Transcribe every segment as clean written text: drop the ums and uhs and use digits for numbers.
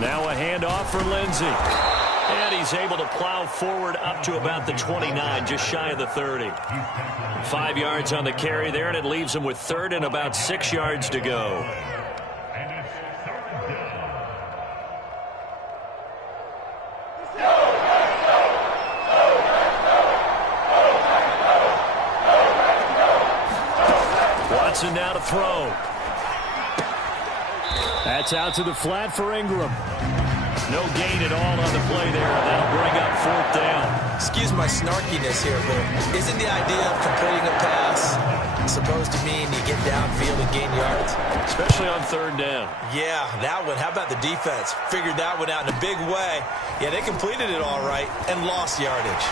Now a handoff for Lindsey. And he's able to plow forward up to about the 29, just shy of the 30. 5 yards on the carry there, and it leaves him with third and about 6 yards to go. Watson now to throw. That's out to the flat for Ingram. No gain at all on the play there. That'll bring up fourth down. Excuse my snarkiness here, but isn't the idea of completing a pass supposed to mean you get downfield and gain yards? Especially on third down. Yeah, that one. How about the defense? Figured that one out in a big way. Yeah, they completed it all right and lost yardage.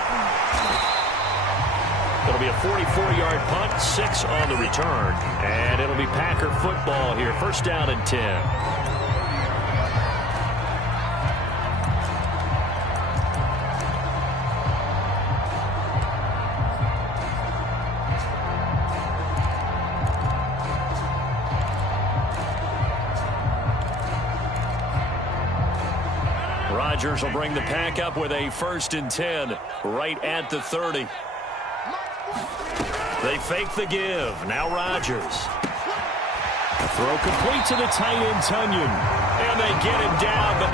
It'll be a 44-yard punt, 6 on the return. And it'll be Packer football here. First down and 10. Rodgers will bring the pack up with a first and 10 right at the 30. They fake the give. Now Rodgers. A throw complete to the tight end, Tunyon. And they get him down, but...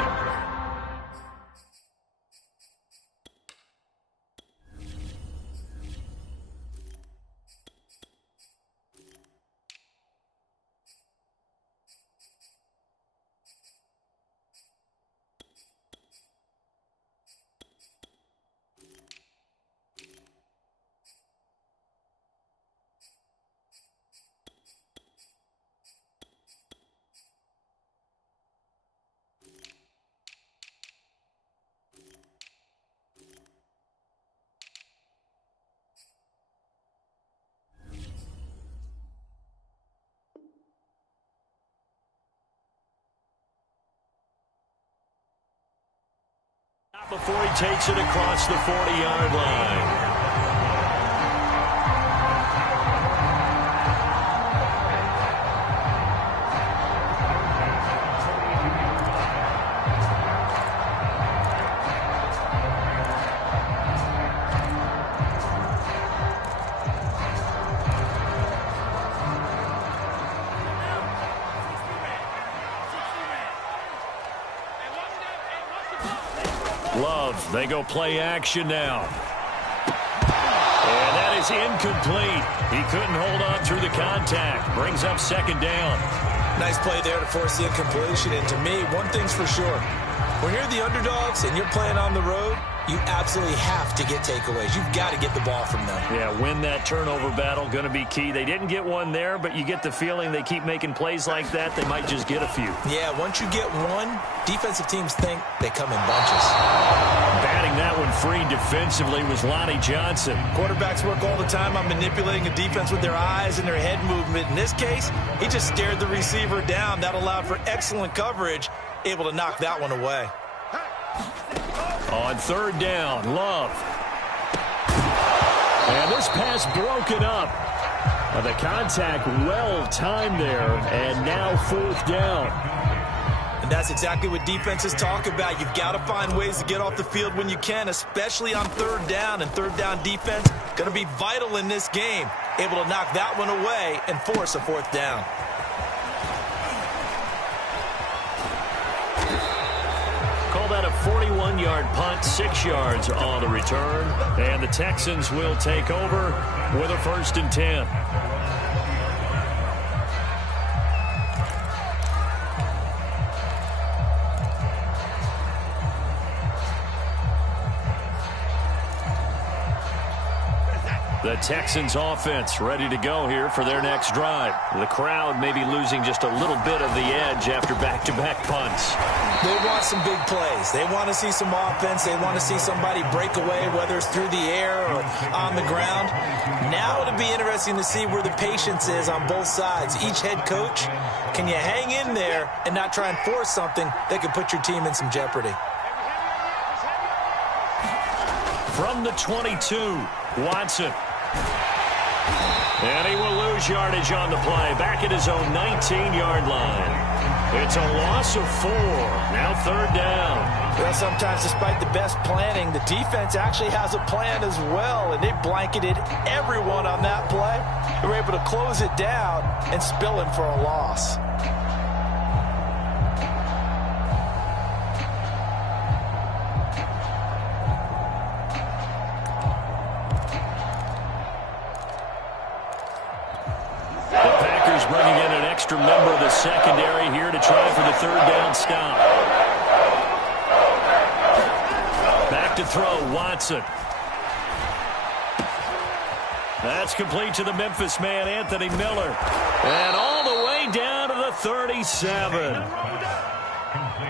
before he takes it across the 40-yard line. Love, they go play action now. And that is incomplete. He couldn't hold on through the contact. Brings up second down. Nice play there to force the incompletion. And to me, one thing's for sure. When you're the underdogs and you're playing on the road, you absolutely have to get takeaways. You've got to get the ball from them. Yeah, win that turnover battle, going to be key. They didn't get one there, but you get the feeling they keep making plays like that, they might just get a few. Yeah, once you get one, defensive teams think they come in bunches. Batting that one free defensively was Lonnie Johnson. Quarterbacks work all the time on manipulating a defense with their eyes and their head movement. In this case, he just stared the receiver down. That allowed for excellent coverage, able to knock that one away. On third down, Love. And this pass broken up. The contact well timed there, and now fourth down. And that's exactly what defenses talk about. You've got to find ways to get off the field when you can, especially on third down. And third down defense going to be vital in this game. Able to knock that one away and force a fourth down. Call that a 41-yard punt, 6 yards on the return. And the Texans will take over with a first and 10. The Texans offense ready to go here for their next drive. The crowd may be losing just a little bit of the edge after back-to-back punts. They want some big plays. They want to see some offense. They want to see somebody break away, whether it's through the air or on the ground. Now it'll be interesting to see where the patience is on both sides. Each head coach, can you hang in there and not try and force something that could put your team in some jeopardy? From the 22, Watson. And he will lose yardage on the play. Back at his own 19-yard line. It's a loss of 4. Now third down. Well, sometimes despite the best planning, the defense actually has a plan as well, and they blanketed everyone on that play. They were able to close it down and spill him for a loss. Bringing in an extra member of the secondary here to try for the third down stop. Back to throw, Watson. That's complete to the Memphis man, Anthony Miller. And all the way down to the 37.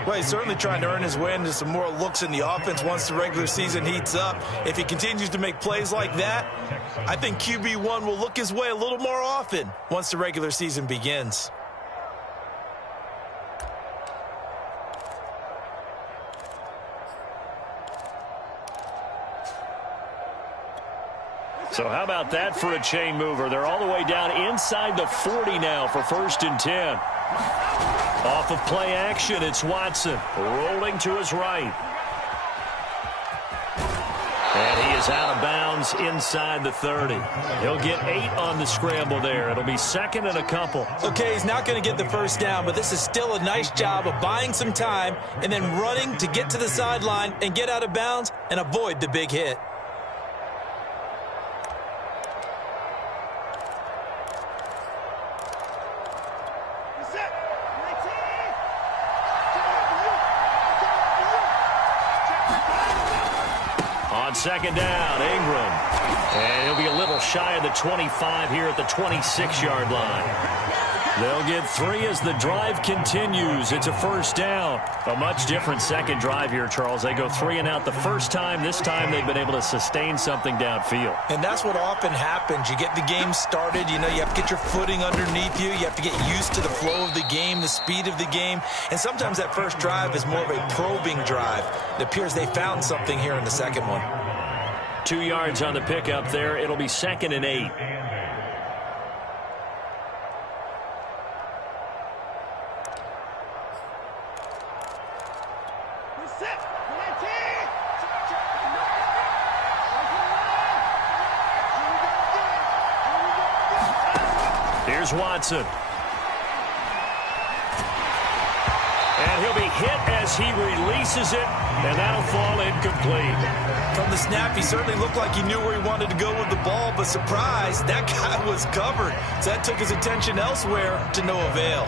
Well, he's certainly trying to earn his way into some more looks in the offense once the regular season heats up. If he continues to make plays like that, I think QB1 will look his way a little more often once the regular season begins. So how about that for a chain mover? They're all the way down inside the 40 now for 1st and 10. Off of play action, it's Watson rolling to his right. And he is out of bounds inside the 30. He'll get 8 on the scramble there. It'll be 2nd and a couple. Okay, he's not going to get the first down, but this is still a nice job of buying some time and then running to get to the sideline and get out of bounds and avoid the big hit. Second down, Ingram. And he'll be a little shy of the 25 here at the 26-yard line. They'll get 3 as the drive continues. It's a first down. A much different second drive here, Charles. They go 3 and out the first time. This time they've been able to sustain something downfield. And that's what often happens. You get the game started. You know, you have to get your footing underneath you. You have to get used to the flow of the game, the speed of the game. And sometimes that first drive is more of a probing drive. It appears they found something here in the second one. 2 yards on the pickup there. It'll be 2nd and 8. Here's Watson. And he'll be hit as he releases it, and that'll fall incomplete. From the snap, he certainly looked like he knew where he wanted to go with the ball, but surprise, that guy was covered. So that took his attention elsewhere to no avail.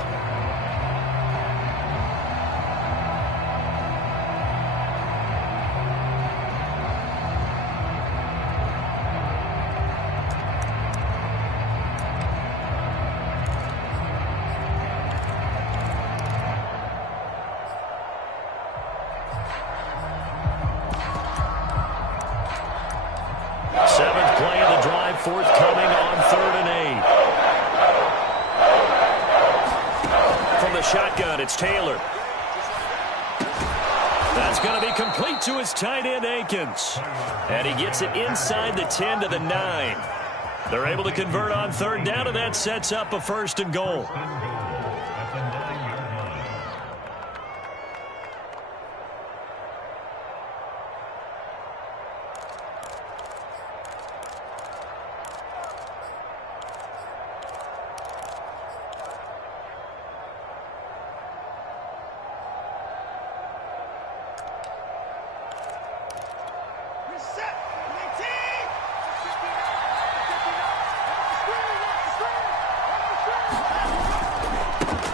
Forthcoming on 3rd and 8. From the shotgun, it's Taylor. That's going to be complete to his tight end, Akins. And he gets it inside the 10 to the 9. They're able to convert on 3rd down, and that sets up a 1st and goal.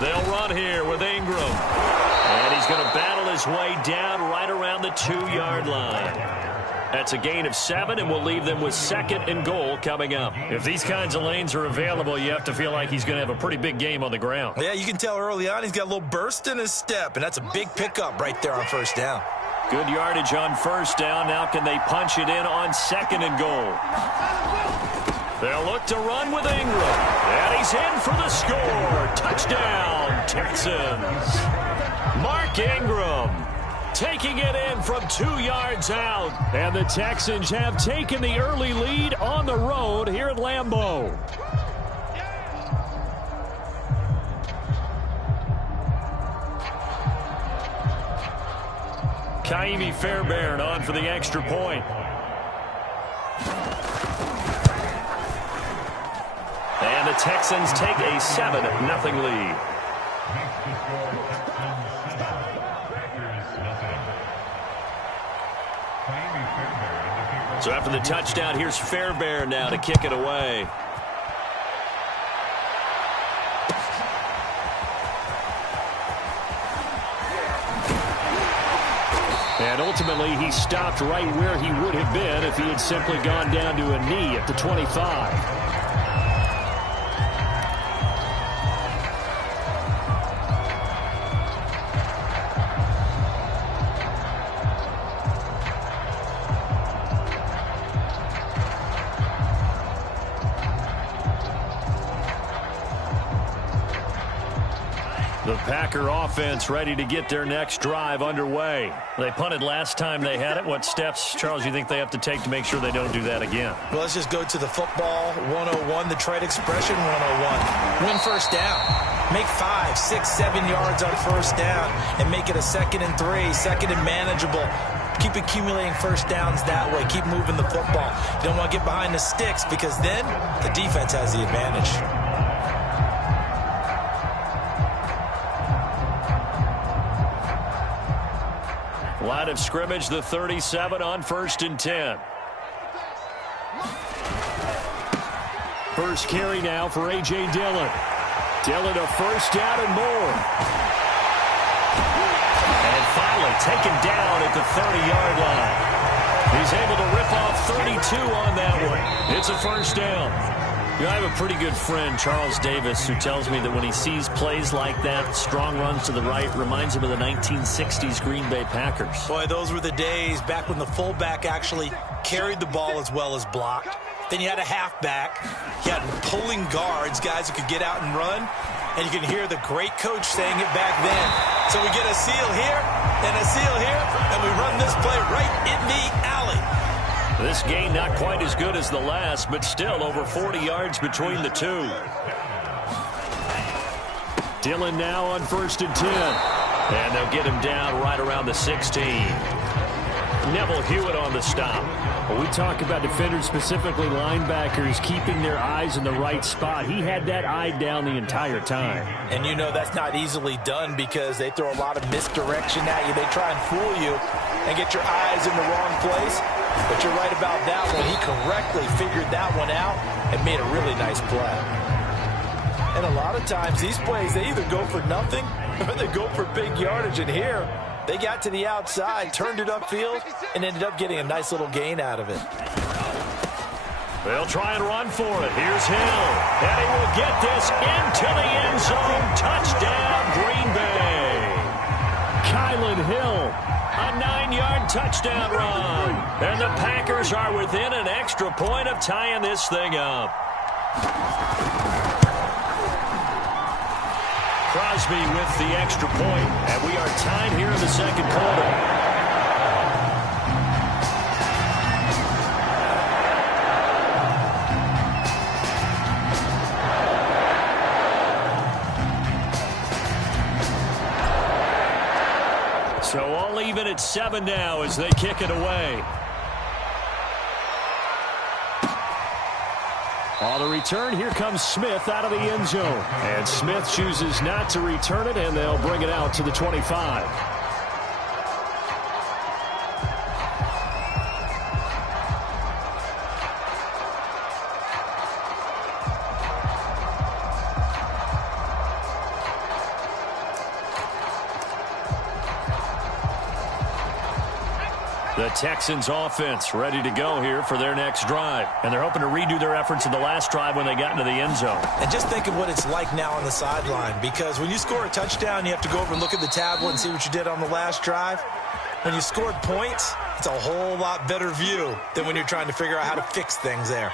They'll run here with Ingram. And he's going to battle his way down right around the 2-yard line. That's a gain of 7, and we'll leave them with 2nd and goal coming up. If these kinds of lanes are available, you have to feel like he's going to have a pretty big game on the ground. Yeah, you can tell early on he's got a little burst in his step, and that's a big pickup right there on 1st down. Good yardage on 1st down. Now can they punch it in on 2nd and goal? They'll look to run with Ingram. And he's in for the score. Touchdown, Texans. Mark Ingram taking it in from 2 yards out. And the Texans have taken the early lead on the road here at Lambeau. Taimi Fairbairn on for the extra point. And the Texans take a 7-0 lead. So after the touchdown, here's Fairbairn now to kick it away. And ultimately, he stopped right where he would have been if he had simply gone down to a knee at the 25. The Packer offense ready to get their next drive underway. They punted last time they had it. What steps, Charles, you think they have to take to make sure they don't do that again? Well, let's just go to the football 101, the trade expression 101. Win first down. Make 5, 6, 7 yards on first down and make it a 2nd and 3, 2nd and manageable. Keep accumulating first downs that way. Keep moving the football. You don't want to get behind the sticks because then the defense has the advantage. Line of scrimmage, the 37 on 1st and 10. First carry now for A.J. Dillon. Dillon a first down and more. And finally taken down at the 30-yard line. He's able to rip off 32 on that one. It's a first down. You know, I have a pretty good friend, Charles Davis, who tells me that when he sees plays like that, strong runs to the right, reminds him of the 1960s Green Bay Packers. Boy, those were the days back when the fullback actually carried the ball as well as blocked. Then you had a halfback. You had pulling guards, guys who could get out and run. And you can hear the great coach saying it back then. So we get a seal here and a seal here, and we run this play right in the alley. This gain not quite as good as the last, but still over 40 yards between the two. Dillon now on 1st and 10. And they'll get him down right around the 16. Neville Hewitt on the stop. Well, we talk about defenders, specifically linebackers, keeping their eyes in the right spot. He had that eye down the entire time. And you know that's not easily done because they throw a lot of misdirection at you. They try and fool you and get your eyes in the wrong place. But you're right about that one. He correctly figured that one out and made a really nice play. And a lot of times these plays, they either go for nothing or they go for big yardage. And here, they got to the outside, turned it upfield, and ended up getting a nice little gain out of it. They'll try and run for it. Here's Hill. And he will get this into the end zone. Touchdown, Green Bay. Kylan Hill. A 9-yard touchdown run. And the Packers are within an extra point of tying this thing up. Crosby with the extra point, and we are tied here in the second quarter. So all even at 7 now as they kick it away. On the return, here comes Smith out of the end zone. And Smith chooses not to return it, and they'll bring it out to the 25. The Texans offense ready to go here for their next drive. And they're hoping to redo their efforts in the last drive when they got into the end zone. And just think of what it's like now on the sideline, because when you score a touchdown, you have to go over and look at the tablet and see what you did on the last drive. When you scored points, it's a whole lot better view than when you're trying to figure out how to fix things there.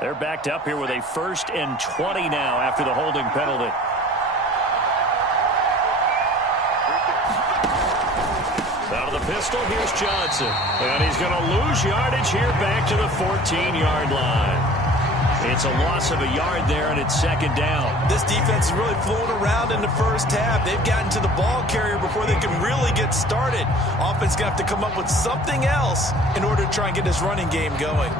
They're backed up here with a 1st and 20 now after the holding penalty. Out of the pistol, here's Johnson. And he's going to lose yardage here back to the 14-yard line. It's a loss of a yard there, and it's 2nd down. This defense is really flown around in the first half. They've gotten to the ball carrier before they can really get started. Offense going to have to come up with something else in order to try and get this running game going.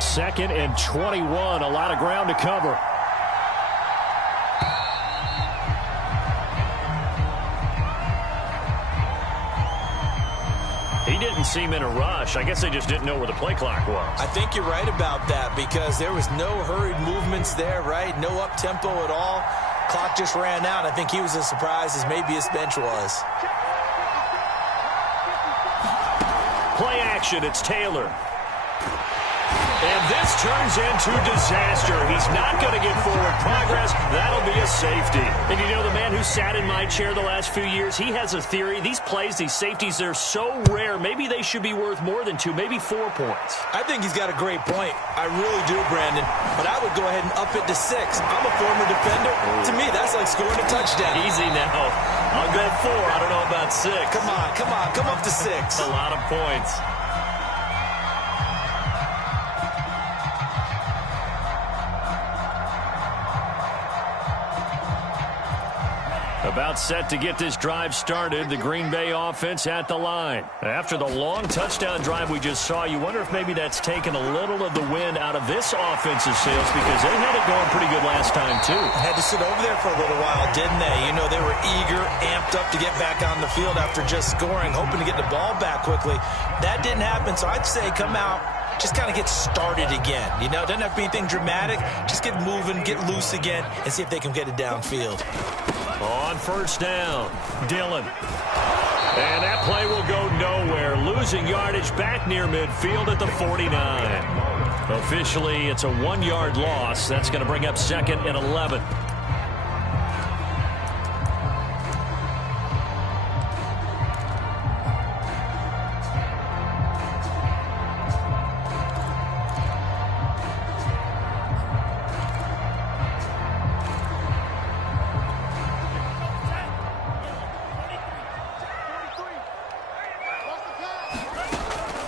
Second and 21. A lot of ground to cover. He didn't seem in a rush. I guess they just didn't know where the play clock was. I think you're right about that because there was no hurried movements there, right? No up-tempo at all. Clock just ran out. I think he was as surprised as maybe his bench was. Play action. It's Taylor. And this turns into disaster. He's not going to get forward progress. That'll be a safety. And you know, the man who sat in my chair the last few years, he has a theory. These plays, these safeties, they're so rare. Maybe they should be worth more than 2, maybe 4 points. I think he's got a great point. I really do, Brandon. But I would go ahead and up it to 6. I'm a former defender. To me, that's like scoring a touchdown. Easy now. I'll go 4. I don't know about 6. Come on. Come up to 6. A lot of points. About set to get this drive started. The Green Bay offense at the line. After the long touchdown drive we just saw, you wonder if maybe that's taken a little of the wind out of this offensive sails because they had it going pretty good last time, too. Had to sit over there for a little while, didn't they? You know, they were eager, amped up to get back on the field after just scoring, hoping to get the ball back quickly. That didn't happen, so I'd say come out, just kind of get started again. You know, doesn't have to be anything dramatic. Just get moving, get loose again, and see if they can get it downfield. On 1st down, Dillon. And that play will go nowhere. Losing yardage back near midfield at the 49. Officially, it's a 1-yard loss. That's going to bring up 2nd and 11.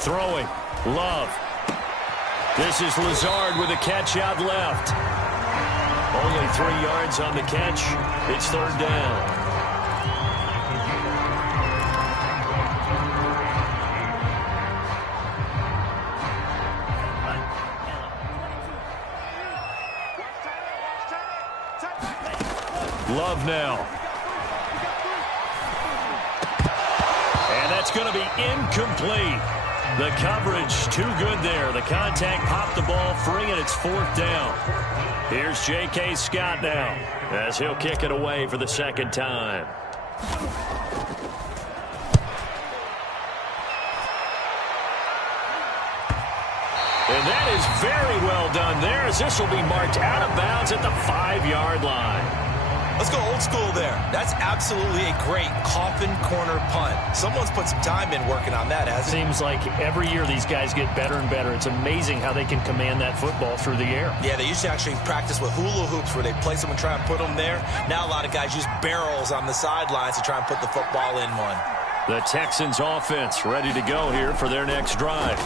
Throwing, Love. This is Lazard with a catch out left. Only 3 yards on the catch. It's 3rd down. Love now. And that's going to be incomplete. The coverage too good there. The contact popped the ball free, and it's 4th down. Here's J.K. Scott now as he'll kick it away for the 2nd time. And that is very well done there as this will be marked out of bounds at the 5-yard line. Let's go old school there. That's absolutely a great coffin corner punt. Someone's put some time in working on that, hasn't it? Seems like every year these guys get better and better. It's amazing how they can command that football through the air. Yeah, they used to actually practice with hula hoops where they place them and try and put them there. Now a lot of guys use barrels on the sidelines to try and put the football in one. The Texans offense ready to go here for their next drive.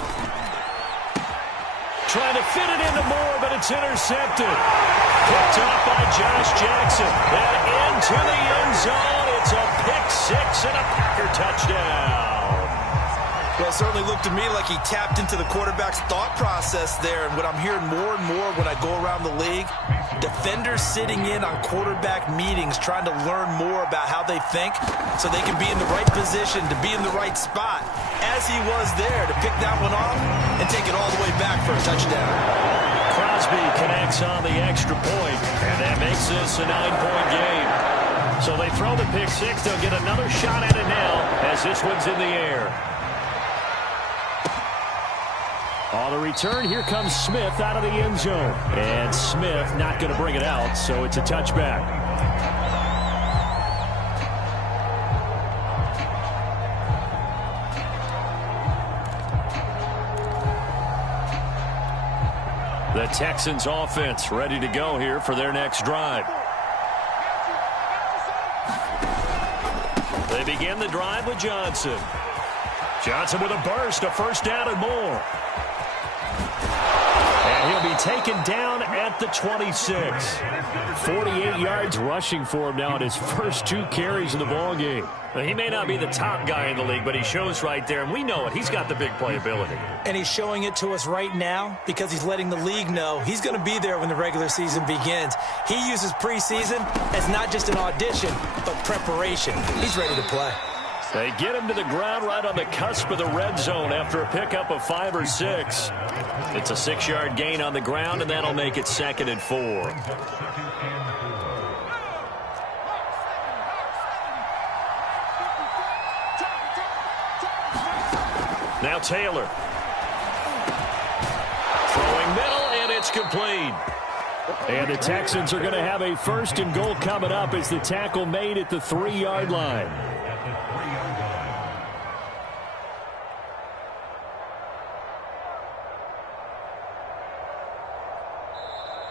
Trying to fit it into Moore, but it's intercepted. Picked off by Josh Jackson. And into the end zone. It's a pick-6 and a Packer touchdown. Well, it certainly looked to me like he tapped into the quarterback's thought process there. And what I'm hearing more and more when I go around the league, defenders sitting in on quarterback meetings trying to learn more about how they think so they can be in the right position to be in the right spot, as he was there to pick that one off and take it all the way back for a touchdown. Crosby connects on the extra point, and that makes this a 9-point game. So they throw the pick six. They'll get another shot at it now as this one's in the air. On the return, here comes Smith out of the end zone. And Smith not going to bring it out, so it's a touchback. The Texans offense ready to go here for their next drive. They begin the drive with Johnson. Johnson with a burst, a first down and more. And he'll be taken down at the 26. 48 yards rushing for him now in his first 2 carries in the ballgame. He may not be the top guy in the league, but he shows right there, and we know it. He's got the big playability. And he's showing it to us right now because he's letting the league know he's going to be there when the regular season begins. He uses preseason as not just an audition, but preparation. He's ready to play. They get him to the ground right on the cusp of the red zone after a pickup of 5 or 6. It's a 6-yard gain on the ground, and that'll make it 2nd and 4. Now Taylor. Throwing middle, and it's complete. And the Texans are going to have a 1st and goal coming up as the tackle made at the 3-yard line.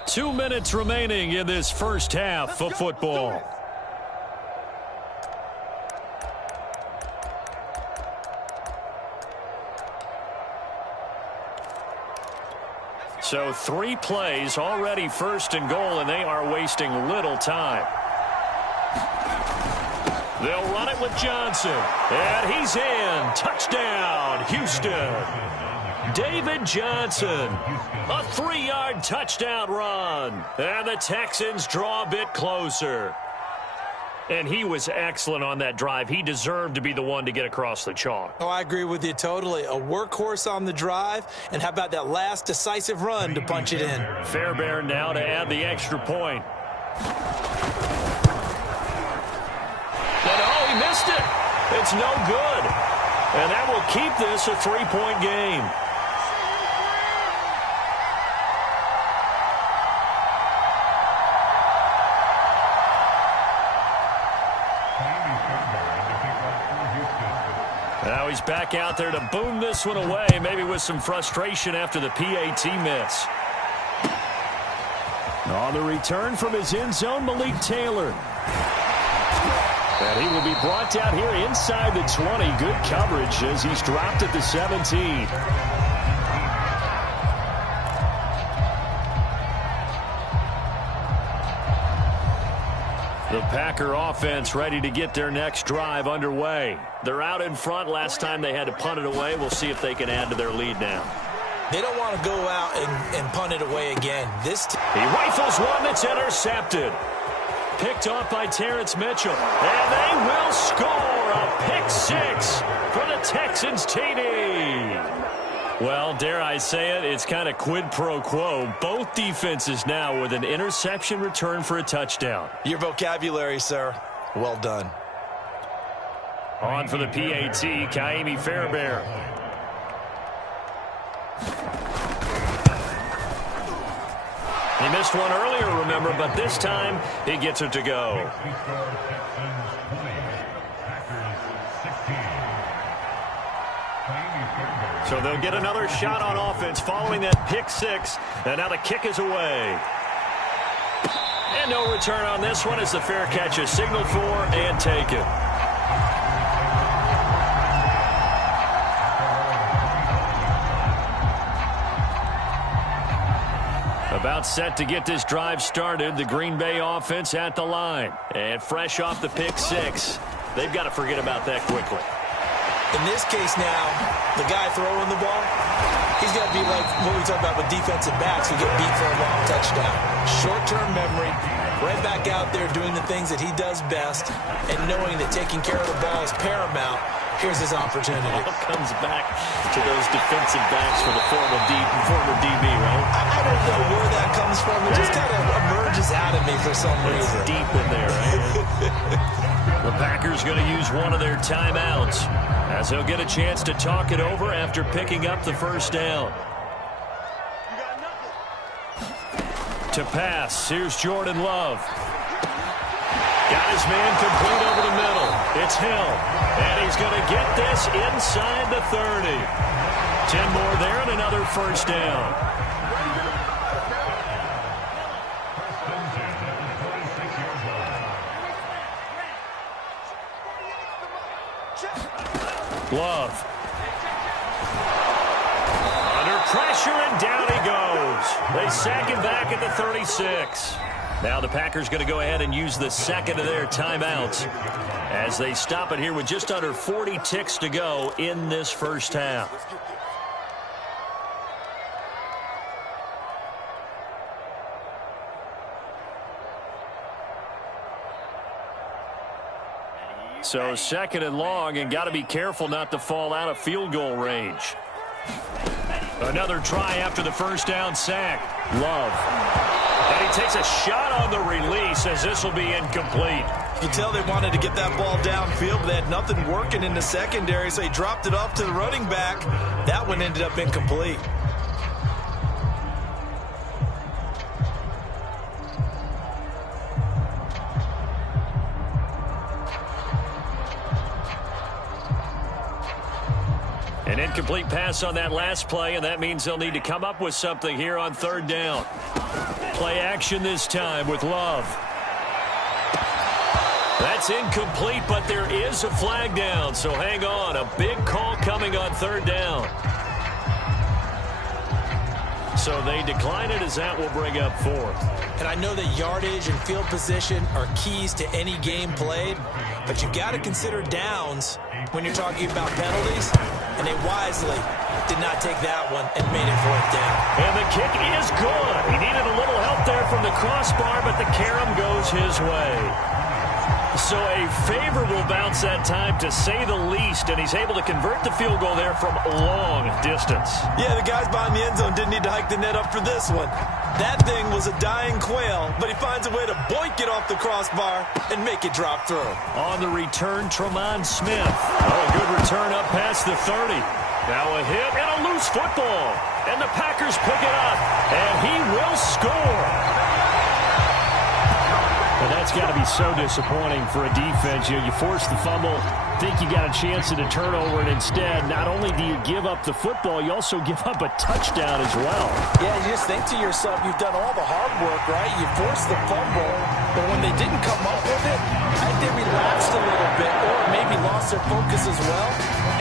Two minutes remaining in this first half of football. So 3 plays, already 1st and goal, and they are wasting little time. They'll run it with Johnson. And he's in. Touchdown, Houston. David Johnson. A 3-yard touchdown run. And the Texans draw a bit closer. And he was excellent on that drive. He deserved to be the one to get across the chalk. Oh, I agree with you totally. A workhorse on the drive. And how about that last decisive run to punch it in? Fairbairn now to add the extra point. And oh, he missed it. It's no good. And that will keep this a 3-point game. Now he's back out there to boom this one away, maybe with some frustration after the PAT miss. On the return from his end zone, Malik Taylor. And he will be brought down here inside the 20. Good coverage as he's dropped at the 17. The Packer offense ready to get their next drive underway. They're out in front. Last time they had to punt it away. We'll see if they can add to their lead now. They don't want to go out and punt it away again. He rifles one that's intercepted. Picked off by Terrence Mitchell. And they will score a pick 6 for the Texans TD. Well, dare I say it, it's kind of quid pro quo. Both defenses now with an interception return for a touchdown. Your vocabulary, sir. Well done. On for the PAT, Kaimi Fairbairn. He missed one earlier, remember, but this time he gets it to go. So they'll get another shot on offense following that pick 6, and now the kick is away. And no return on this one as the fair catch is signaled for and taken. About set to get this drive started, the Green Bay offense at the line. And fresh off the pick 6, they've got to forget about that quickly. In this case now, the guy throwing the ball, he's got to be like what we talk about with defensive backs who get beat for a long touchdown. Short-term memory, right back out there doing the things that he does best, and knowing that taking care of the ball is paramount. Here's his opportunity. It all comes back to those defensive backs for the former DB, right? I don't know where that comes from. It just kind of emerges is out of me for some reason. It's deep in there, right? The Packers going to use one of their timeouts as they'll get a chance to talk it over after picking up the first down. To pass, here's Jordan Love. Got his man complete over the middle. It's Hill. And he's going to get this inside the 30. 10 more there and another first down. Love. Under pressure and down he goes. They sack him back at the 36. Now the Packers going to go ahead and use the second of their timeouts as they stop it here with just under 40 ticks to go in this first half. So second and long, and got to be careful not to fall out of field goal range. Another try after the first down sack. Love. And he takes a shot on the release as this will be incomplete. You tell they wanted to get that ball downfield, but they had nothing working in the secondary, so he dropped it off to the running back. That one ended up incomplete. An incomplete pass on that last play, and that means they'll need to come up with something here on third down. Play action this time with Love. That's incomplete, but there is a flag down, so hang on. A big call coming on third down. So they decline it as that will bring up fourth. And I know that yardage and field position are keys to any game played, but you've got to consider downs when you're talking about penalties, and they wisely did not take that one and made it fourth down. And the kick is good. He needed a little help there from the crossbar, but the carom goes his way. So a favorable bounce that time, to say the least, and he's able to convert the field goal there from long distance. Yeah, the guys behind the end zone didn't need to hike the net up for this one. That thing was a dying quail, but he finds a way to boink it off the crossbar and make it drop through. On the return, Tremont Smith. Oh, good return up past the 30. Now a hit and a loose football. And the Packers pick it up, and he will score. Well, that's got to be so disappointing for a defense. You force the fumble, think you got a chance at a turnover, and instead, not only do you give up the football, you also give up a touchdown as well. Yeah, you just think to yourself, you've done all the hard work, right? You forced the fumble, but when they didn't come up with it, I think they relaxed a little bit or maybe lost their focus as well,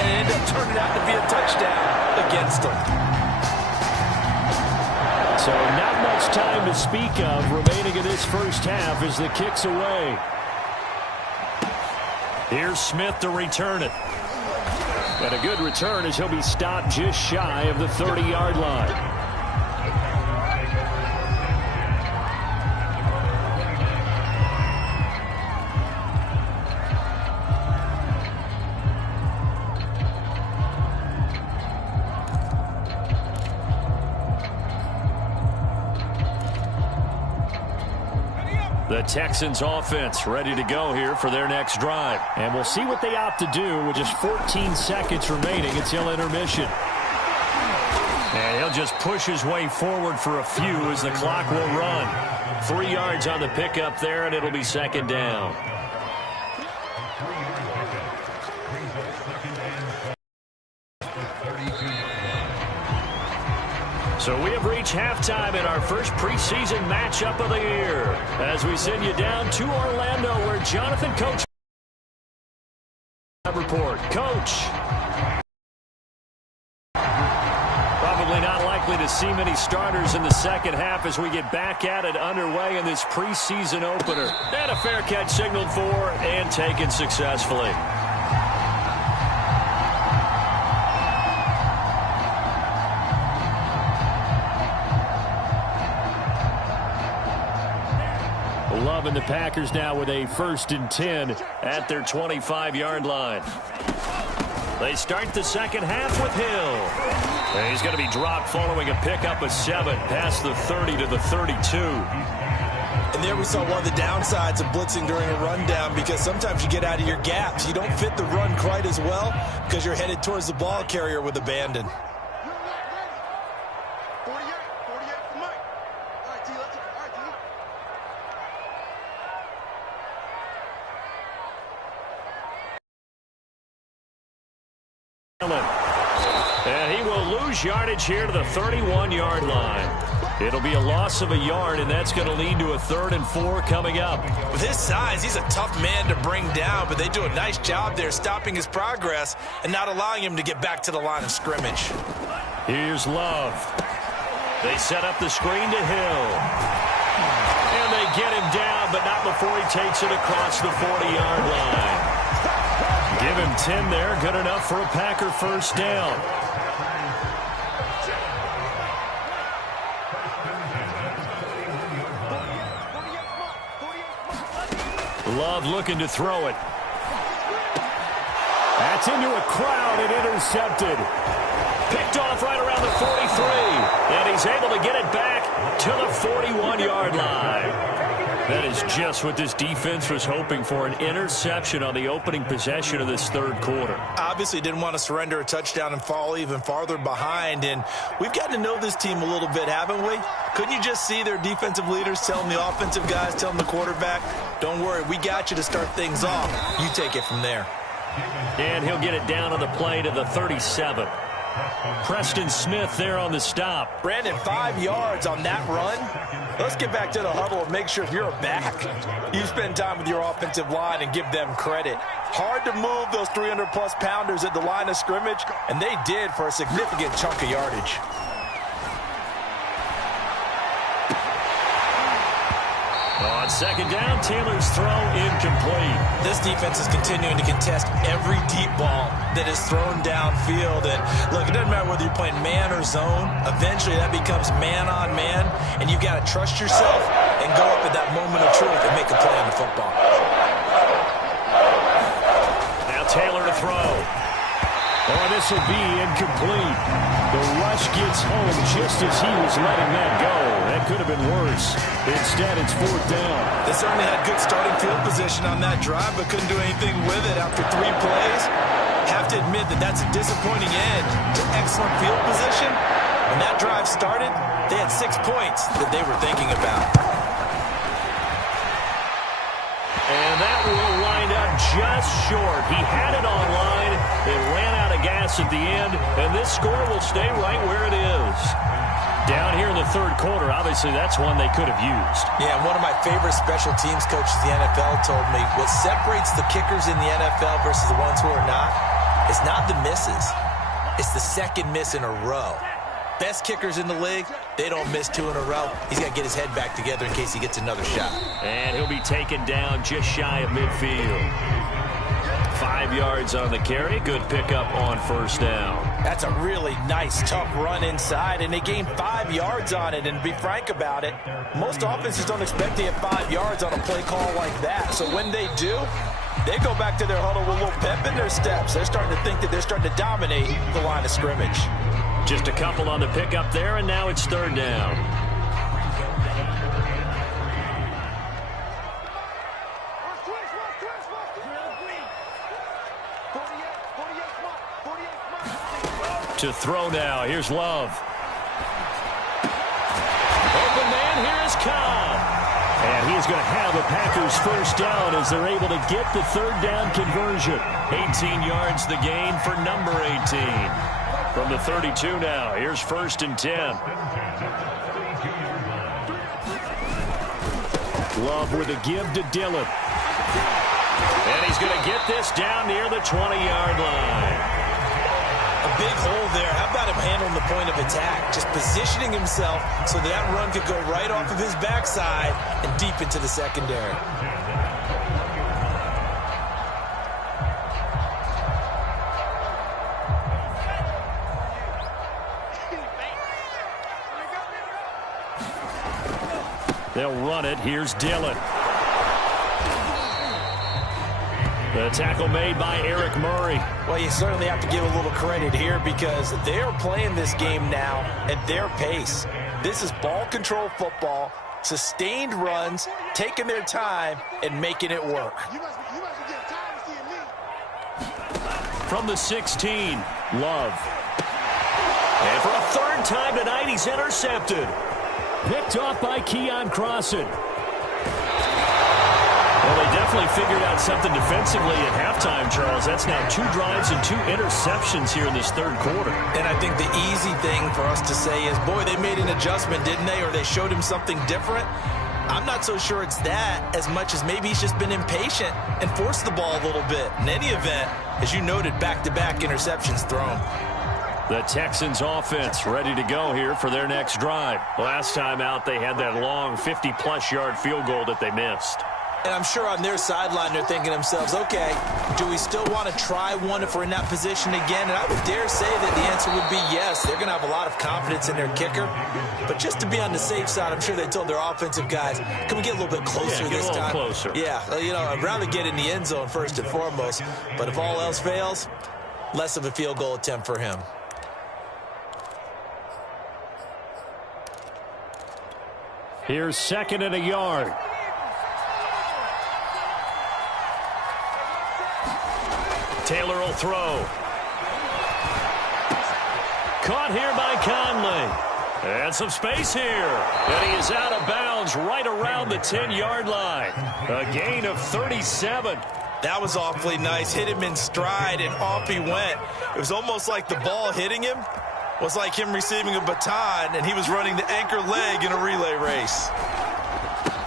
and it ended up turning out to be a touchdown against them. So not much time to speak of remaining in this first half as the kick's away. Here's Smith to return it. And a good return as he'll be stopped just shy of the 30-yard line. The Texans offense ready to go here for their next drive. And we'll see what they opt to do with just 14 seconds remaining until intermission. And he'll just push his way forward for a few as the clock will run. 3 yards on the pickup there, and it'll be second down. So we have reached halftime in our first preseason matchup of the year as we send you down to Orlando where Jonathan Coach report. Coach. Probably not likely to see many starters in the second half as we get back at it underway in this preseason opener. And a fair catch signaled for and taken successfully. Love and the Packers now with a 1st and 10 at their 25-yard line. They start the second half with Hill. And he's going to be dropped following a pickup of 7 past the 30 to the 32. And there we saw one of the downsides of blitzing during a rundown, because sometimes you get out of your gaps. You don't fit the run quite as well because you're headed towards the ball carrier with abandon. And he will lose yardage here to the 31-yard line. It'll be a loss of a yard, and that's going to lead to a 3rd and 4 coming up. With his size, he's a tough man to bring down, but they do a nice job there stopping his progress and not allowing him to get back to the line of scrimmage. Here's Love. They set up the screen to Hill. And they get him down, but not before he takes it across the 40-yard line. Give him 10 there, good enough for a Packer first down. Love looking to throw it. That's into a crowd and intercepted. Picked off right around the 43. And he's able to get it back to the 41-yard line. That is just what this defense was hoping for, an interception on the opening possession of this 3rd quarter. Obviously didn't want to surrender a touchdown and fall even farther behind, and we've gotten to know this team a little bit, haven't we? Couldn't you just see their defensive leaders telling the offensive guys, telling the quarterback, don't worry, we got you to start things off. You take it from there. And he'll get it down on the play to the 37. Preston Smith there on the stop. Brandon, 5 yards on that run. Let's get back to the huddle and make sure if you're a back, you spend time with your offensive line and give them credit. Hard to move those 300-plus pounders at the line of scrimmage, and they did for a significant chunk of yardage. On 2nd down, Taylor's throw incomplete. This defense is continuing to contest every deep ball that is thrown downfield. And look, it doesn't matter whether you're playing man or zone. Eventually that becomes man on man, and you've got to trust yourself and go up at that moment of truth and make a play on the football. Now Taylor to throw. Oh, this will be incomplete. The rush gets home just as he was letting that go. That could have been worse. Instead, it's 4th down. They certainly had good starting field position on that drive, but couldn't do anything with it after 3 plays. Have to admit that that's a disappointing end to excellent field position. When that drive started, they had 6 points that they were thinking about. And that will wind up just short. He had it online. It ran out of gas at the end, and this score will stay right where it is. Down here in the 3rd quarter, obviously that's one they could have used. Yeah, one of my favorite special teams coaches in the NFL told me what separates the kickers in the NFL versus the ones who are not is not the misses. It's the second miss in a row. Best kickers in the league, they don't miss 2 in a row. He's got to get his head back together in case he gets another shot. And he'll be taken down just shy of midfield. 5 yards on the carry. Good pickup on 1st down. That's a really nice, tough run inside, and they gained 5 yards on it. And to be frank about it, most offenses don't expect to get 5 yards on a play call like that. So when they do, they go back to their huddle with a little pep in their steps. They're starting to think that they're starting to dominate the line of scrimmage. Just a couple on the pickup there, and now it's 3rd down. To throw now. Here's Love. Open man, here is Cobb. And he's going to have a Packers first down as they're able to get the 3rd down conversion. 18 yards the gain for number 18. From the 32 now. Here's 1st and 10. Love with a give to Dillon. And he's going to get this down near the 20-yard line. A big hole there. How about him handling the point of attack? Just positioning himself so that run could go right off of his backside and deep into the secondary. They'll run it. Here's Dillon. The tackle made by Eric Murray. Well, you certainly have to give a little credit here because they're playing this game now at their pace. This is ball control football. sustained runs, taking their time, and making it work. From the 16, Love. And for a third time tonight, he's intercepted. Picked off by Keon Crossan. Well, they definitely figured out something defensively at halftime, Charles. That's now 2 drives and 2 interceptions here in this third quarter. And I think the easy thing for us to say is, boy, they made an adjustment, didn't they? Or they showed him something different. I'm not so sure it's that as much as maybe he's just been impatient and forced the ball a little bit. In any event, as you noted, back-to-back interceptions thrown. The Texans offense ready to go here for their next drive. Last time out, they had that long 50-plus yard field goal that they missed. And I'm sure on their sideline they're thinking to themselves, okay, do we still want to try one if we're in that position again? And I would dare say that the answer would be yes. They're going to have a lot of confidence in their kicker. But just to be on the safe side, I'm sure they told their offensive guys, can we get a little bit closer this time? Closer. Yeah, you know, I'd rather get in the end zone first and foremost. But if all else fails, less of a field goal attempt for him. Here's 2nd and a yard. Taylor will throw. Caught here by Conley. And some space here. And he is out of bounds right around the 10-yard line. A gain of 37. That was awfully nice. Hit him in stride, and off he went. It was almost like the ball hitting him was like him receiving a baton, and he was running the anchor leg in a relay race.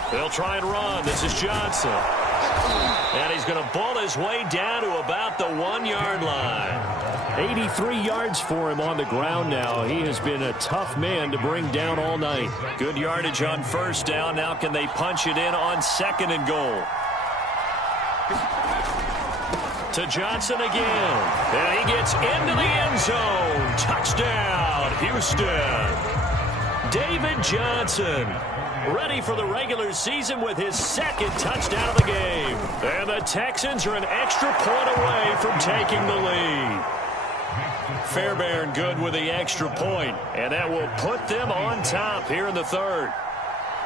They'll try and run. This is Johnson. And he's going to bull his way down to about the 1-yard line. 83 yards for him on the ground now. He has been a tough man to bring down all night. Good yardage on first down. Now can they punch it in on 2nd and goal? To Johnson again. And he gets into the end zone. Touchdown, Houston. David Johnson, ready for the regular season with his 2nd touchdown of the game. And the Texans are an extra point away from taking the lead. Fairbairn good with the extra point, and that will put them on top here in the third.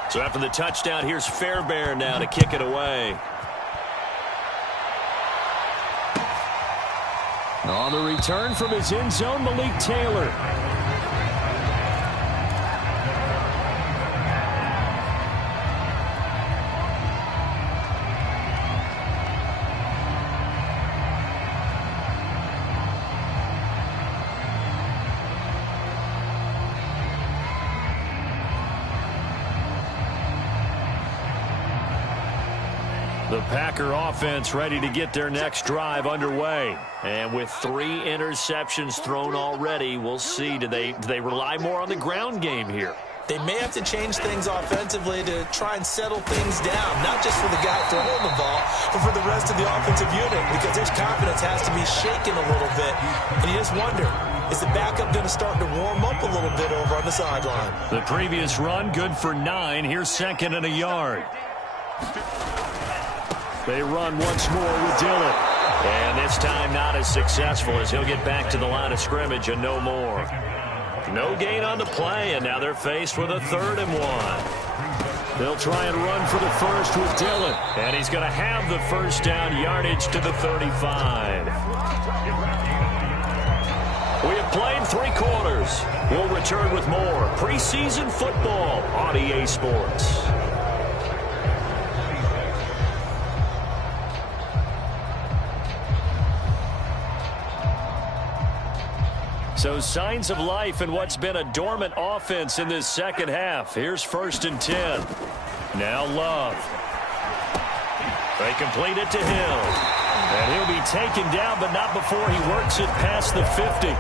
So after the touchdown, here's Fairbairn now to kick it away. On the return from his end zone, Malik Taylor. The Packer offense ready to get their next drive underway. And with 3 interceptions thrown already, we'll see. Do they rely more on the ground game here? They may have to change things offensively to try and settle things down, not just for the guy throwing the ball, but for the rest of the offensive unit, because their confidence has to be shaken a little bit. And you just wonder, is the backup going to start to warm up a little bit over on the sideline? The previous run, good for 9. Here's 2nd and a yard. They run once more with Dillon. And this time not as successful as he'll get back to the line of scrimmage and no more. No gain on the play, and now they're faced with a 3rd and 1. They'll try and run for the first with Dillon. And he's going to have the first down yardage to the 35. We have played 3 quarters. We'll return with more preseason football on EA Sports. So signs of life in what's been a dormant offense in this second half. Here's 1st and 10. Now Love. They complete it to Hill. And he'll be taken down, but not before he works it past the 50.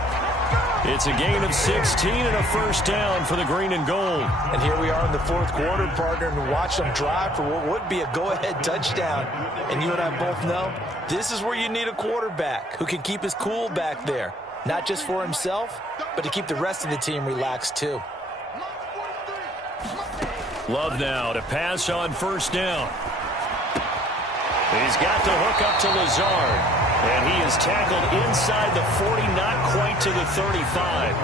It's a gain of 16 and a first down for the green and gold. And here we are in the 4th quarter, partner, and watch them drive for what would be a go-ahead touchdown. And you and I both know this is where you need a quarterback who can keep his cool back there. Not just for himself, but to keep the rest of the team relaxed too. Love now to pass on first down. He's got the hook up to Lazard. And he is tackled inside the 40, not quite to the 35.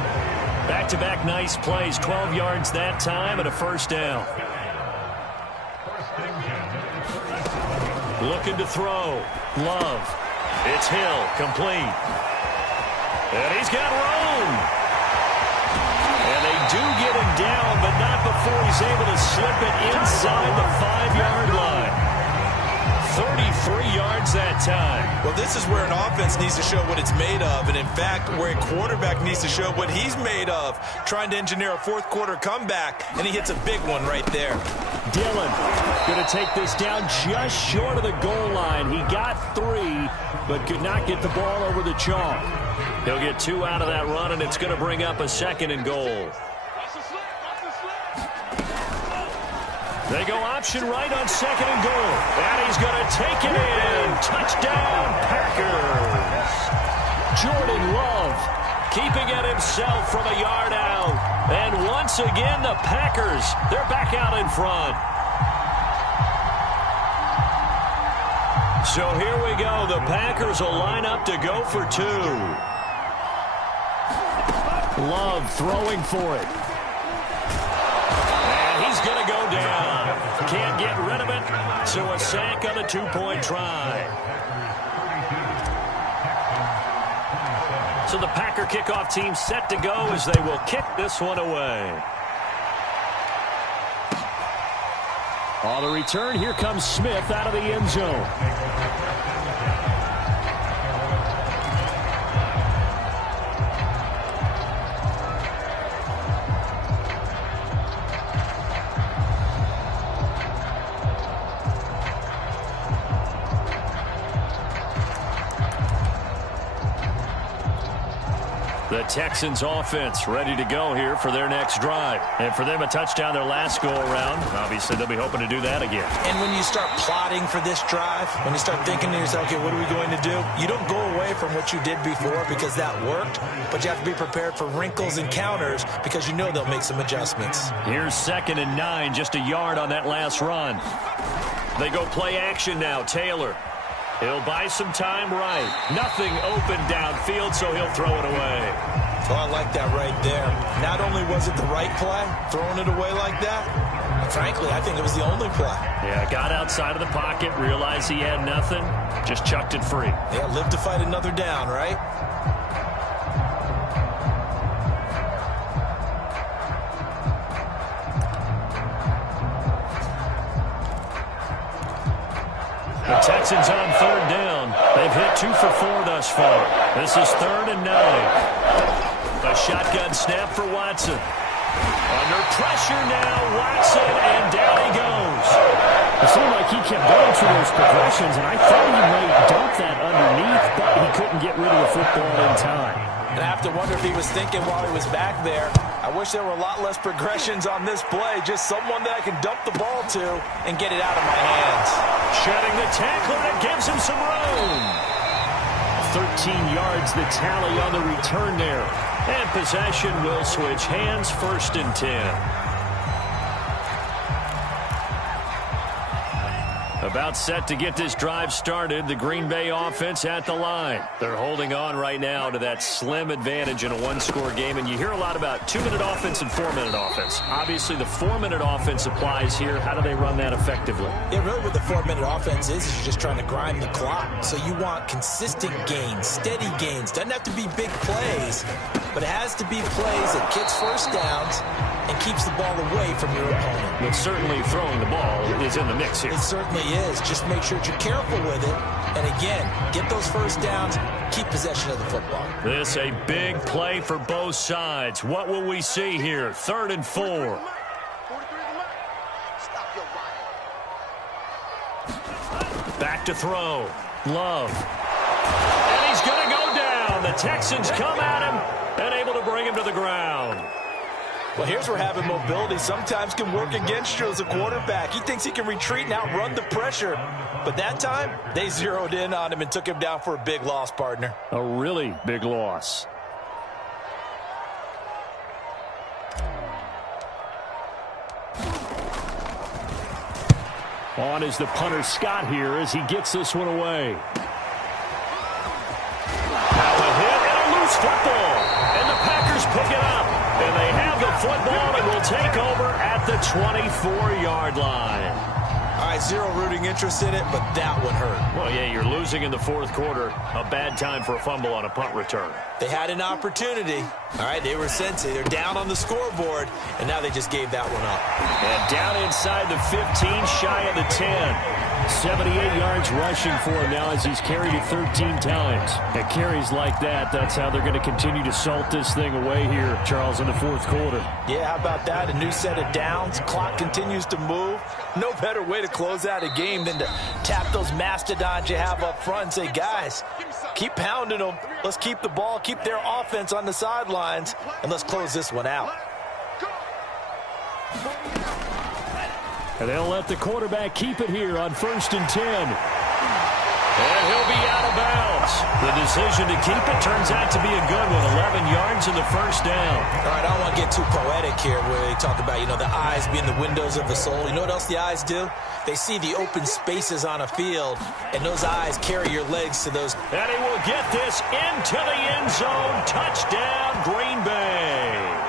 Back-to-back nice plays, 12 yards that time and a first down. Looking to throw. Love. It's Hill. Complete. And he's got room. And they do get him down, but not before he's able to slip it inside the 5-yard line. 33 yards that time. Well, this is where an offense needs to show what it's made of, and in fact, where a quarterback needs to show what he's made of, trying to engineer a fourth-quarter comeback, and he hits a big one right there. Dillon going to take this down just short of the goal line. He got 3, but could not get the ball over the chalk. He'll get 2 out of that run, and it's going to bring up a 2nd and goal. They go option right on 2nd and goal. And he's going to take it in. Touchdown, Packers. Jordan Love keeping it himself from a yard out. And once again, the Packers, they're back out in front. So here we go. The Packers will line up to go for 2. Love throwing for it. And he's going to go down. Can't get rid of it, so a sack on the 2-point try. So the Packer kickoff team set to go as they will kick this one away. On the return, here comes Smith out of the end zone. The Texans offense ready to go here for their next drive. And for them, a touchdown their last go-around. Obviously, they'll be hoping to do that again. And when you start plotting for this drive, when you start thinking to yourself, okay, what are we going to do? You don't go away from what you did before because that worked, but you have to be prepared for wrinkles and counters because you know they'll make some adjustments. Here's 2nd and 9, just a yard on that last run. They go play action now. Taylor. He'll buy some time right. Nothing open downfield, so he'll throw it away. Well, I like that right there. Not only was it the right play, throwing it away like that, frankly, I think it was the only play. Yeah, got outside of the pocket, realized he had nothing, just chucked it free. Yeah, live to fight another down, right? The Texans on 3rd down. They've hit 2 for 4 thus far. This is 3rd and 9. A shotgun snap for Watson. Under pressure now, Watson, and down he goes. It seemed like he kept going through those progressions, and I thought he might dump that underneath, but he couldn't get rid of the football in time. And I have to wonder if he was thinking while he was back there, I wish there were a lot less progressions on this play, just someone that I can dump the ball to and get it out of my hands. Shedding the tackler, and it gives him some room. 13 yards, the tally on the return there. And possession will switch hands, 1st and 10. About set to get this drive started. The Green Bay offense at the line. They're holding on right now to that slim advantage in a 1-score game. And you hear a lot about 2-minute offense and 4-minute offense. Obviously, the 4-minute offense applies here. How do they run that effectively? Yeah, really what the 4-minute offense is you're just trying to grind the clock. So you want consistent gains, steady gains. Doesn't have to be big plays, but it has to be plays that gets first downs and keeps the ball away from your opponent. But certainly throwing the ball is in the mix here. It certainly is. Just make sure that you're careful with it. And again, get those first downs, keep possession of the football. This a big play for both sides. What will we see here? 3rd and 4. Back to throw. Love. And he's going to go down. The Texans come at him and able to bring him to the ground. Well, here's where having mobility sometimes can work against you as a quarterback. He thinks he can retreat and outrun the pressure. But that time, they zeroed in on him and took him down for a big loss, partner. A really big loss. On is the punter Scott here as he gets this one away. Now a hit and a loose football. And the Packers pick it up. And they have the football and will take over at the 24-yard line. All right, zero rooting interest in it, but that one hurt. Well, yeah, you're losing in the fourth quarter. A bad time for a fumble on a punt return. They had an opportunity. All right, they were sensing. They're down on the scoreboard, and now they just gave that one up. And down inside the 15, shy of the 10. 78 yards rushing for him now as he's carried it 13 times. And carries like that, that's how they're going to continue to salt this thing away here, Charles, in the fourth quarter. Yeah, how about that? A new set of downs. Clock continues to move. No better way to close out a game than to tap those mastodons you have up front and say, guys, keep pounding them. Let's keep the ball, keep their offense on the sidelines, and let's close this one out. And they'll let the quarterback keep it here on 1st and 10. And he'll be out of bounds. The decision to keep it turns out to be a good one. 11 yards in the first down. All right, I don't want to get too poetic here where they talk about, the eyes being the windows of the soul. You know what else the eyes do? They see the open spaces on a field, and those eyes carry your legs to those. And he will get this into the end zone. Touchdown, Green Bay.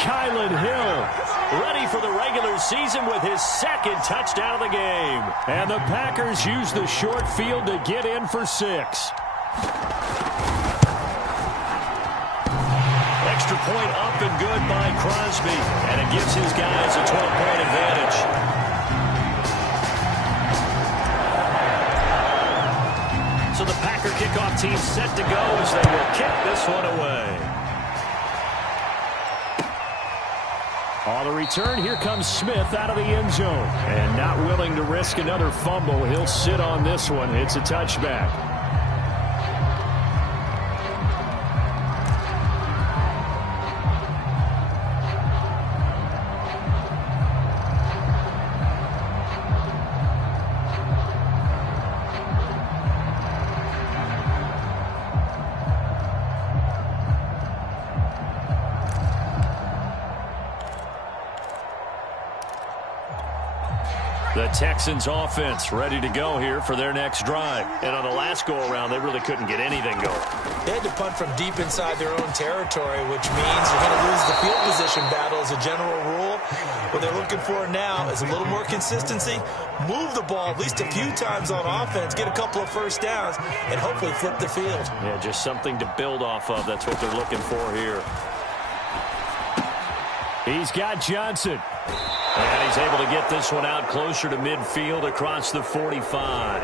Kylan Hill, ready for the regular season with his second touchdown of the game. And the Packers use the short field to get in for 6. Extra point up and good by Crosby. And it gives his guys a 12-point advantage. So the Packer kickoff team set to go as they will kick this one away. On the return, here comes Smith out of the end zone. And not willing to risk another fumble. He'll sit on this one. It's a touchback. The Texans offense ready to go here for their next drive. And on the last go-around, they really couldn't get anything going. They had to punt from deep inside their own territory, which means you're going to lose the field position battle as a general rule. What they're looking for now is a little more consistency, move the ball at least a few times on offense, get a couple of first downs, and hopefully flip the field. Yeah, just something to build off of. That's what they're looking for here. He's got Johnson. And he's able to get this one out closer to midfield across the 45.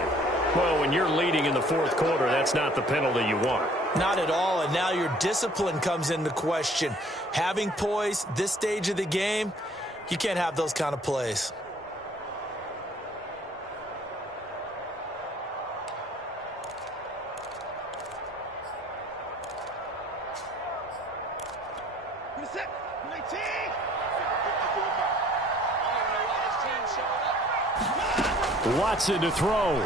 Well, when you're leading in the fourth quarter, that's not the penalty you want. Not at all, and now your discipline comes into question. Having poise this stage of the game, you can't have those kind of plays. Watson to throw.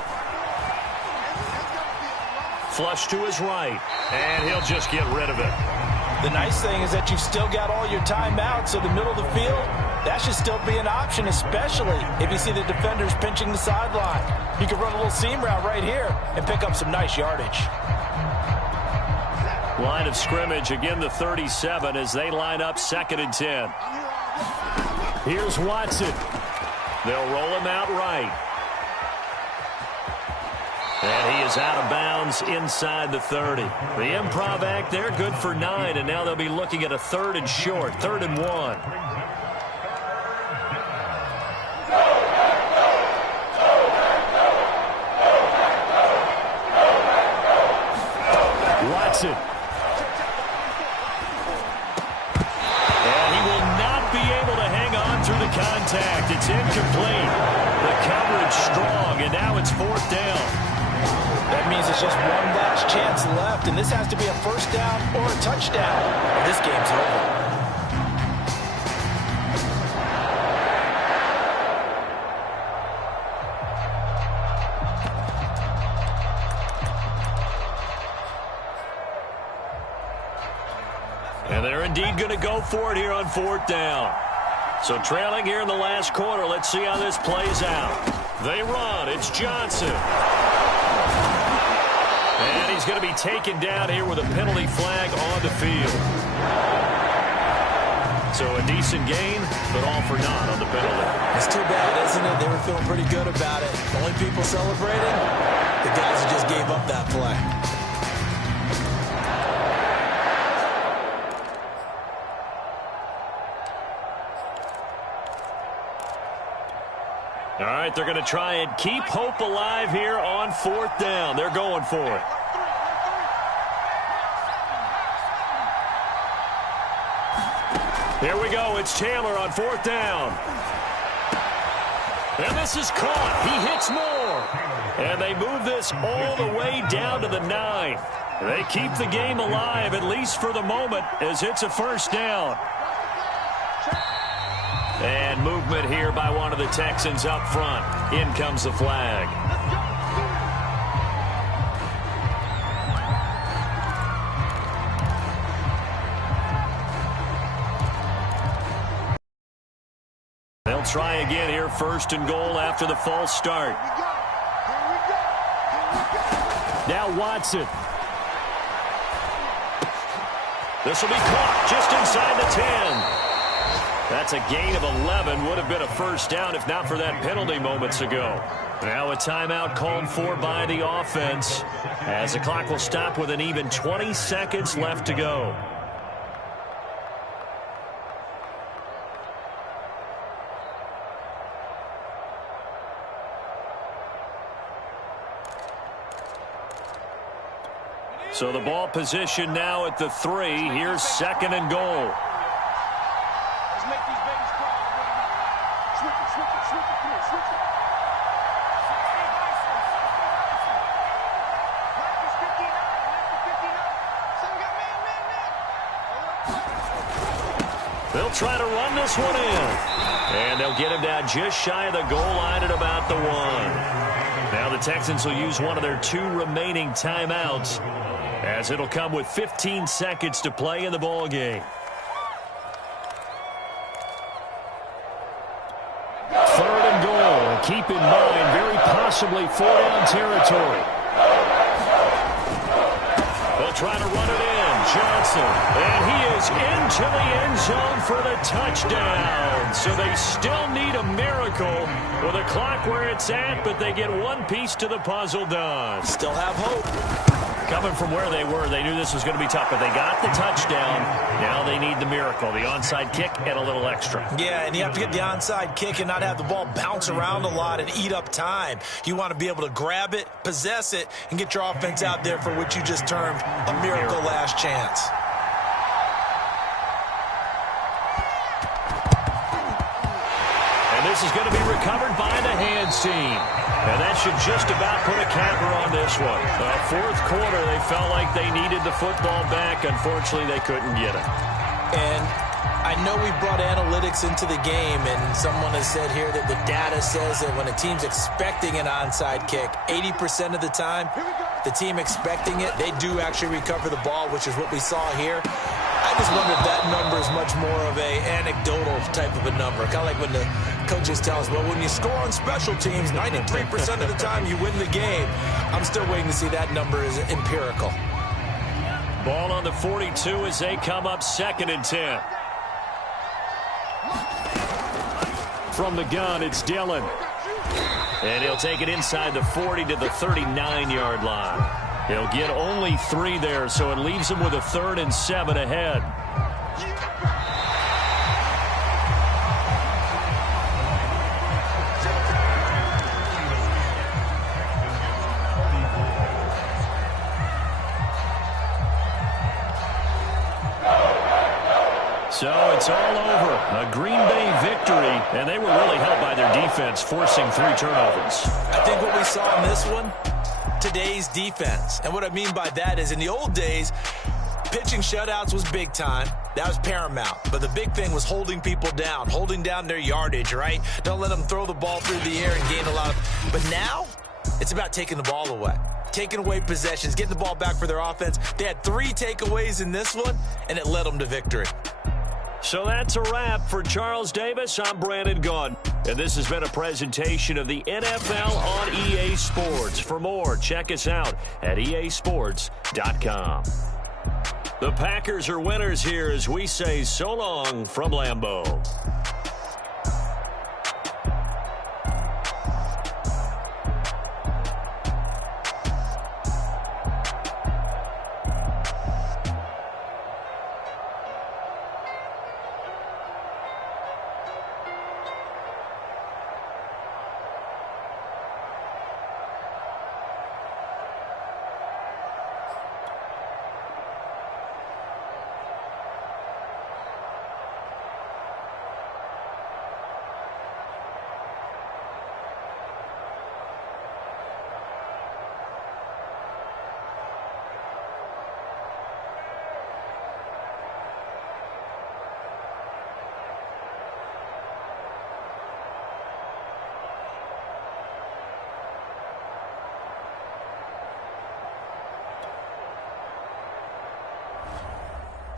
Flush to his right, and he'll just get rid of it. The nice thing is that you've still got all your timeouts, so the middle of the field, that should still be an option, especially if you see the defenders pinching the sideline. You can run a little seam route right here and pick up some nice yardage. Line of scrimmage, again the 37 as they line up 2nd and 10. Here's Watson. They'll roll him out right. And he is out of bounds inside the 30. The improv act there, good for 9, and now they'll be looking at a 3rd and short, 3rd and 1. Watson. And he will not be able to hang on through the contact. It's incomplete. The coverage strong, and now it's 4th down. That means it's just one last chance left, and this has to be a first down or a touchdown, or this game's over. And they're indeed going to go for it here on 4th down. So trailing here in the last quarter, let's see how this plays out. They run. It's Johnson. And he's going to be taken down here with a penalty flag on the field. So a decent gain, but all for naught on the penalty. It's too bad, passing it. They were feeling pretty good about it. The only people celebrating, the guys who just gave up that play. All right, they're going to try and keep hope alive here on 4th down. They're going for it. Here we go. It's Taylor on 4th down. And this is caught. He hits more. And they move this all the way down to the 9. They keep the game alive, at least for the moment, as it's a 1st down. And movement here by one of the Texans up front. In comes the flag. They'll try again here, 1st and goal after the false start. Now Watson. This will be caught just inside the 10. That's a gain of 11. Would have been a 1st down if not for that penalty moments ago. Now a timeout called for by the offense as the clock will stop with an even 20 seconds left to go. So the ball position now at the 3. Here's 2nd and goal. They'll try to run this one in. And they'll get him down just shy of the goal line at about the 1. Now the Texans will use one of their 2 remaining timeouts, as it'll come with 15 seconds to play in the ball game. 3rd and goal. Keep in mind, very possibly 4-down territory. They'll try to run it in. Johnson. And he is into the end zone for the touchdown. So they still need a miracle with a clock where it's at, but they get one piece to the puzzle done. Still have hope. Coming from where they were, they knew this was going to be tough, but they got the touchdown. Now they need the miracle, the onside kick and a little extra. Yeah, and you have to get the onside kick and not have the ball bounce around a lot and eat up time. You want to be able to grab it, possess it, and get your offense out there for what you just termed a miracle last chance. And this is going to be recovered by the hands team. And that should just about put a capper on this one. 4th quarter, they felt like they needed the football back. Unfortunately, they couldn't get it. And I know we brought analytics into the game, and someone has said here that the data says that when a team's expecting an onside kick, 80% of the time, the team expecting it, they do actually recover the ball, which is what we saw here. I just wonder if that number is much more of a anecdotal type of a number. Kind of like when the coaches tell us, well, when you score on special teams, 93% of the time you win the game. I'm still waiting to see that number is empirical. Ball on the 42 as they come up 2nd and 10. From the gun, it's Dillon. And he'll take it inside the 40 to the 39-yard line. He'll get only 3 there, so it leaves him with a 3rd and 7 ahead. So it's all over. A Green Bay victory, and they were really helped by their defense, forcing 3 turnovers. I think what we saw in this one, today's defense. And what I mean by that is in the old days, pitching shutouts was big time. That was paramount. But the big thing was holding people down, holding down their yardage, right? Don't let them throw the ball through the air and gain a lot of... But now, it's about taking the ball away. Taking away possessions, getting the ball back for their offense. They had 3 takeaways in this one, and it led them to victory. So that's a wrap for Charles Davis. I'm Brandon Gunn, and this has been a presentation of the NFL on EA Sports. For more, check us out at easports.com. The Packers are winners here as we say so long from Lambeau.